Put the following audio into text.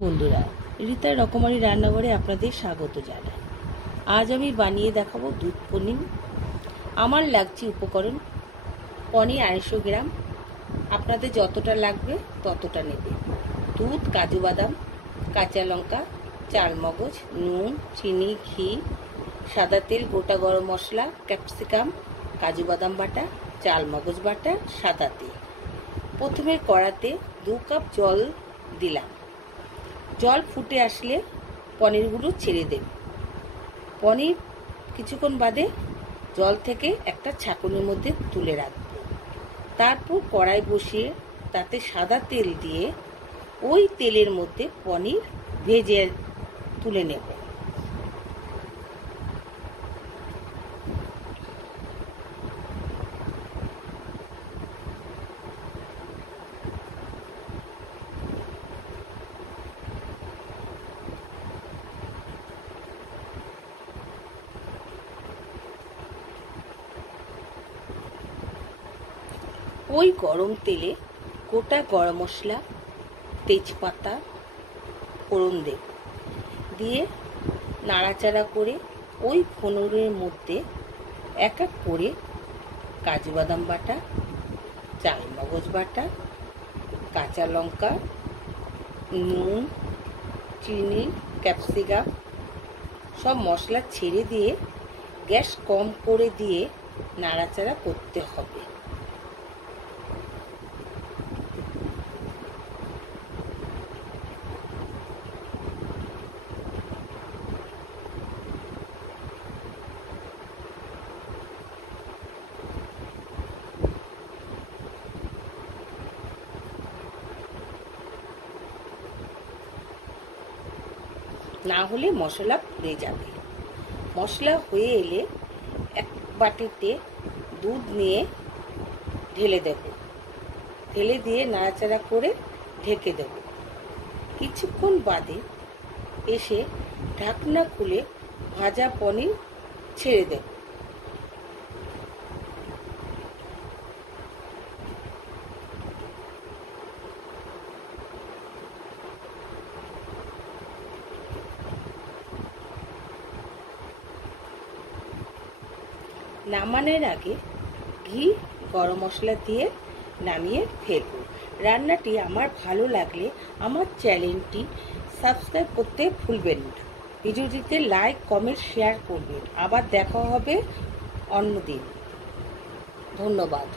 বন্ধুরা, রিতার রকমারি রান্নাঘরে আপনাদের স্বাগত জানাই। আজ আমি বানিয়ে দেখাবো দুধ পনির। আমার লাগছে উপকরণ: পনির 250 গ্রাম, আপনাদের যতটা লাগবে ততটা নেবে। দুধ, কাজু বাদাম, কাঁচা লঙ্কা, চালমগজ, নুন, চিনি, ঘি, সাদা তেল, গোটা গরম মশলা, ক্যাপসিকাম, কাজু বাদাম বাটা, চালমগজ বাটা, সাদা তেল। প্রথমে কড়াতে 2 কাপ জল দিলাম। জল ফুটে আসলে পনিরগুলো ছেড়ে দেব। পনির কিছুক্ষণ বাদে জল থেকে একটা ছাঁকনির মধ্যে তুলে রাখব। তারপর কড়াই বসিয়ে তাতে সাদা তেল দিয়ে ওই তেলের মধ্যে পনির ভেজে তুলে নেব। ওই গরম তেলে গোটা গরম মশলা, তেজপাতা ফোড়ন দেব, দিয়ে নাড়াচাড়া করে ওই ফোড়নের মধ্যে এক এক করে কাজু বাদাম বাটা, চালমগজ বাটা, কাঁচা লঙ্কা, নুন, চিনি, ক্যাপসিকাম সব মশলা ছেড়ে দিয়ে গ্যাস কম করে দিয়ে নাড়াচাড়া করতে হবে। না হলে মশলা পুড়ে যাবে। মশলা হয়ে এলে এক বাটিতে দুধ নিয়ে ঢেলে দেব। ঢেলে দিয়ে নাড়াচাড়া করে ঢেকে দেব। কিছুক্ষণ বাদে এসে ঢাকনা খুলে ভাজা পনির ছেড়ে দেব। নামানোর আগে ঘি, গরম মশলা দিয়ে নামিয়ে ফেলব। রান্নাটি আমার ভালো লাগলে আমার চ্যানেলটি সাবস্ক্রাইব করতে ভুলবেন না। ভিডিওটিতে লাইক, কমেন্ট, শেয়ার করবেন। আবার দেখা হবে অন্যদিন। ধন্যবাদ।